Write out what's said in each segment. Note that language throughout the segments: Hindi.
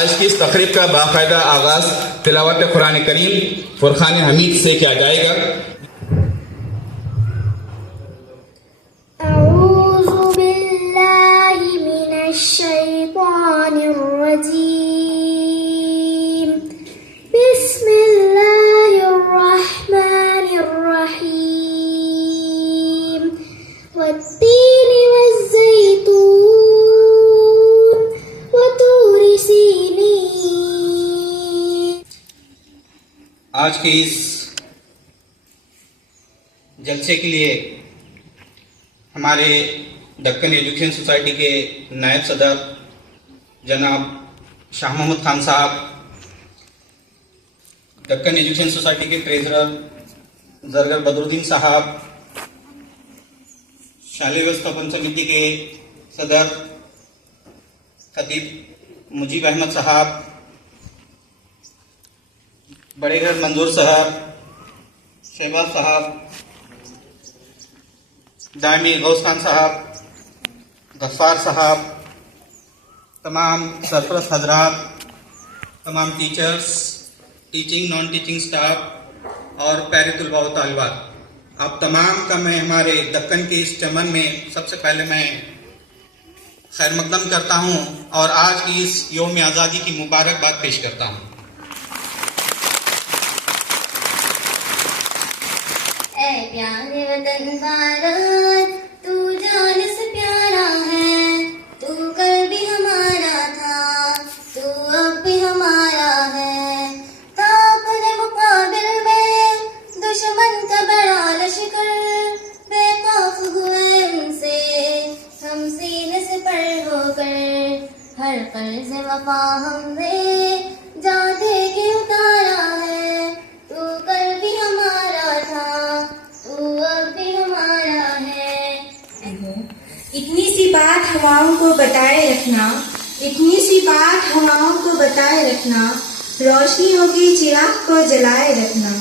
आज की इस तकरीब का बाकायदा आगाज तिलावत कुरान करीम फुरखान हमीद से किया जाएगा। अऊज़ु बिल्लाहि मिनश शैतानिर रजीम। बिस्मिल्लाहिर रहमानिर रहीम। वत्तीनि वज़्ज़ैतून वतूरि सीनीन। आज के इस जलसे के लिए हमारे दक्कन एजुकेशन सोसाइटी के नायब सदर जनाब शाह मोहम्मद खान साहब, दक्कन एजुकेशन सोसाइटी के ट्रेजरर जरगर बदरुद्दीन साहब, शाले व्यवस्थापन समिति के सदर खतीब मुजीब अहमद साहब, बड़े घर मंजूर साहब, शहबाज साहब, दामी गौस खान साहब, गफ्फार साहब, तमाम सरपरस्त हजरात, तमाम teachers, teaching non teaching staff और प्यारे तलबा व तालिबात, आप तमाम का मैं हमारे दक्कन के इस चमन में सबसे पहले मैं खैर मकदम करता हूं और आज की इस योम आज़ादी की मुबारकबाद पेश करता हूं। ऐ प्यारे वतन भारत, तू जान से प्यारा है, तू कल भी हमारा था, तू अब भी हमारा है। था अपने मुकाबिल में दुश्मन का बड़ा लश्कर, बेखौफ हुए उनसे हम सीने से पर होकर। हर कर्ज वफा हमने जा दे के उतारा है, तू कल भी हमारा था, तू अब भी हमारा है। इतनी सी बात हवाओं को बताए रखना, इतनी सी बात हवाओं को बताए रखना, रोशनी होगी चिराग को जलाए रखना।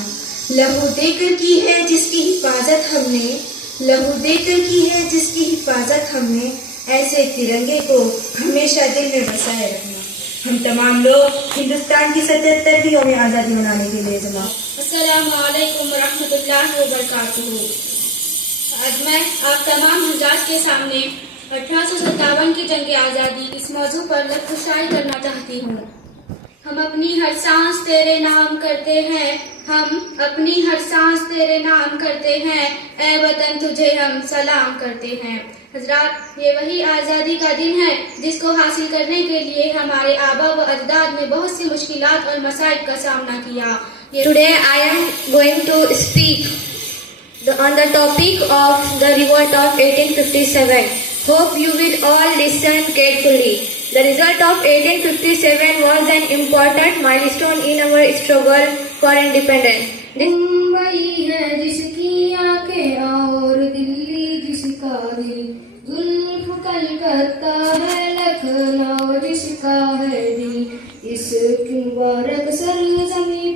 लहू देकर की है जिसकी हिफाजत हमने, लहू देकर की है जिसकी हिफाजत हमने, ऐसे तिरंगे को हमेशा दिल में बसाए रखना। हम तमाम लोग हिंदुस्तान की 77वीं यौम आज़ादी मनाने के लिए जमा। अस्सलामु अलैकुम वरहमतुल्लाहि वबरकातुहू। आज मैं आप तमाम हज़रात के सामने 1857 की जंग आज़ादी इस मौजू पर लफ्ज़ शायरी करना चाहती हूँ। हम अपनी हर सांस तेरे नाम करते हैं, हम अपनी हर सांस तेरे नाम करते हैं, ऐ वतन तुझे हम सलाम करते हैं। हजरात, ये वही आज़ादी का दिन है जिसको हासिल करने के लिए हमारे आबा व अजदाद ने बहुत सी मुश्किलात और मसाइब का सामना किया। Today I am going to speak on the topic of the revolt of 1857. Hope you will all listen carefully. The result of 1857 was an important milestone in our struggle for independence. Mumbai है जिसकी आंखें और दिल्ली जिसका दिल, जुल्फ कलकत्ता है लखनऊ जिसका है दिल, इस मुबारक सरजमीं